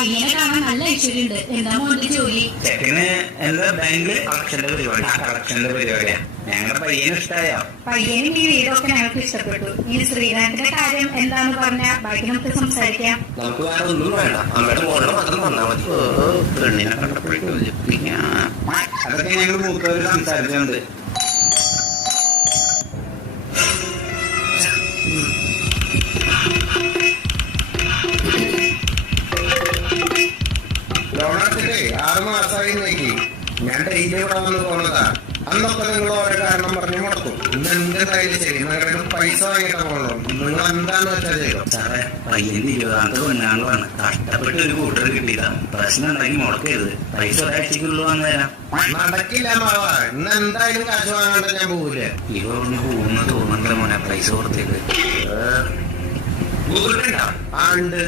പയ്യനെ കാണാൻ നല്ല ഐശ്വര്യമുണ്ട്. എന്താ മോന്റെ ജോലി? ചെക്കന് എന്താ ബാങ്കില് കളക്ഷന്റെ പരിപാടി. ആ കളക്ഷന്റെ പരിപാടിയാ. ഞങ്ങളുടെ പയ്യന് ഇഷ്ടായോ? പയ്യനും ഈ വീടൊക്കെ ഞങ്ങൾക്ക് ഇഷ്ടപ്പെട്ടു. ഈ ശ്രീനാഥിന്റെ കാര്യം എന്താന്ന് പറഞ്ഞാൽ ബാക്കി നമുക്ക് സംസാരിക്കാം. നമുക്ക് വേറെ ഒന്നും വേണ്ട, അമ്മയുടെ മോളിൽ മാത്രം വന്നാൽ മതി. പെണ്ണിനെ കണ്ടപ്പോഴേക്കും അതൊക്കെ ഞങ്ങൾ മൂത്തവര് സംസാരിച്ചിട്ടുണ്ട്. ലോണാത്തിട്ടേ 6 മാസമായി നോക്കി ഞാൻ ഡെയിലി ഇവിടെ വന്ന് പോണതാ. അന്നൊക്കെ നിങ്ങൾ ഓരോ കാരണം പറഞ്ഞ് മുടക്കും. ഇന്ന് എന്റെ കയ്യിൽ ശരി നിങ്ങളുടെ പൈസ വാങ്ങിയിട്ടാ പോകണോ? നിങ്ങൾ എന്താന്ന് വെച്ചാൽ ചെയ്തോ. സാറേ, പയ്യന്റെ 20ാമത്തെ പൊന്നാളാണ്. കഷ്ടപ്പെട്ട് ഒരു കൂട്ടർ കിട്ടിയതാണ്. പ്രശ്നം ഉണ്ടാക്കി മുടക്കരുത്. പൈസ ഒരാഴ്ചക്കുള്ളൂ വന്നു തരാം. നടക്കില്ല മാവ. ഇന്ന് എന്തായാലും കാശ് വാങ്ങാണ്ട് ഞാൻ പോവില്ലേ. ഇവരൊന്ന് പോകുന്ന തോന്നുന്നുണ്ട് മോനെ. പൈസ കൊടുത്തേക്ക്. ഗൂഗിൾ പേ ഉണ്ടോ? ആ ഉണ്ട്.